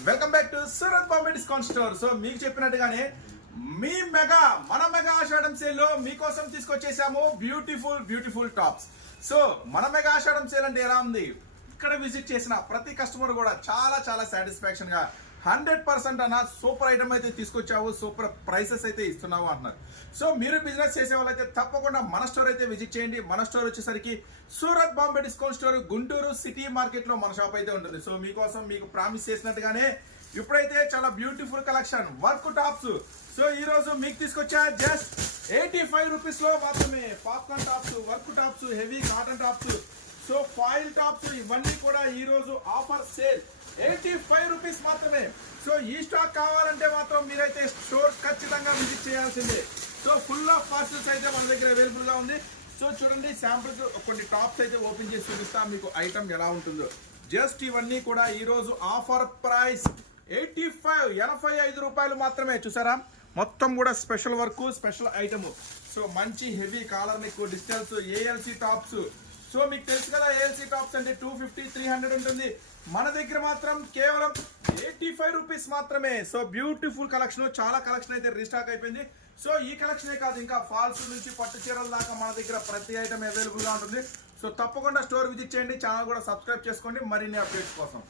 Welcome back to Surat Bombay discount store so మీకు చెప్పినట్టుగానే మీ మెగా మన మెగా ఆషాఢం సేల్లో మీకోసం తీసుకొచ్చేసాము బ్యూటిఫుల్ బ్యూటిఫుల్ టాప్స్ సో మన మెగా ఆషాఢం సేల్ అంటే ఎలా ఉంది? ఇక్కడ విజిట్ చేసిన ప్రతి కస్టమర్ కూడా చాలా చాలా సాటిస్ఫాక్షన్గా హండ్రెడ్ పర్సెంట్ అన్న సూపర్ ఐటమ్ అయితే తీసుకొచ్చావు సూపర్ ప్రైసెస్ అయితే ఇస్తున్నావు అంటున్నారు. సో మీరు బిజినెస్ చేసే వాళ్ళైతే తప్పకుండా మన స్టోర్ అయితే విజిట్ చేయండి. మన స్టోర్ వచ్చేసరికి Surat Bombay discount store Guntur city మార్కెట్లో మన షాప్ అయితే ఉంటుంది. సో మీకోసం మీకు ప్రామిస్ చేసినట్టుగానే ఇప్పుడైతే చాలా beautiful collection work tops. So ఈ రోజు మీకు తీసుకొచ్చా జస్ట్ ఎయిటీ ఫైవ్ రూపీస్లో మాత్రమే popcorn tops work tops heavy cotton tops. So foil tops ఇవన్నీ కూడా ఈ రోజు ఆఫర్ సేల్. ఎయిటీ రూపీస్ మాత్రమే. సో ఈ స్టాక్ కావాలంటే మాత్రం మీరైతే స్టోర్ ఖచ్చితంగా విజిట్ చేయాల్సిందే. సో ఫుల్ ఆఫ్ పార్సల్స్ అయితే మన దగ్గర అవైలబుల్గా ఉంది. సో చూడండి శాంపుల్స్ కొన్ని టాప్స్ అయితే ఓపెన్ చేసి చూపిస్తా. మీకు ఐటమ్ ఎలా ఉంటుందో. జస్ట్ ఇవన్నీ కూడా ఈ రోజు ఆఫర్ ప్రైస్ ఎయిటీ ఫైవ్ ఎనభై ఐదు రూపాయలు మాత్రమే. చూసారా? మొత్తం కూడా special work special item so మంచి హెవీ కాలర్ మీకు డిస్టెన్స్ ఏఎల్సి టాప్స్ సో మీకు తెలుసు కదా ఏఎల్సి టాప్స్ అంటే టూ ఫిఫ్టీ త్రీ హండ్రెడ్ ఉంటుంది. మన దగ్గర మాత్రం కేవలం ఎయిటీ ఫైవ్ రూపీస్ మాత్రమే. సో బ్యూటిఫుల్ కలెక్షన్ చాలా కలెక్షన్ అయితే రీస్టాక్ అయిపోయింది. సో ఈ కలెక్షనే కాదు ఇంకా ఫాల్స్ నుంచి పట్టు చీరల దాకా మన దగ్గర ప్రతి ఐటమ్ అవైలబుల్గా ఉంటుంది. సో తప్పకుండా స్టోర్ విజిట్ చేయండి. ఛానల్ కూడా సబ్స్క్రైబ్ చేసుకోండి. మరిన్ని అప్డేట్స్ కోసం.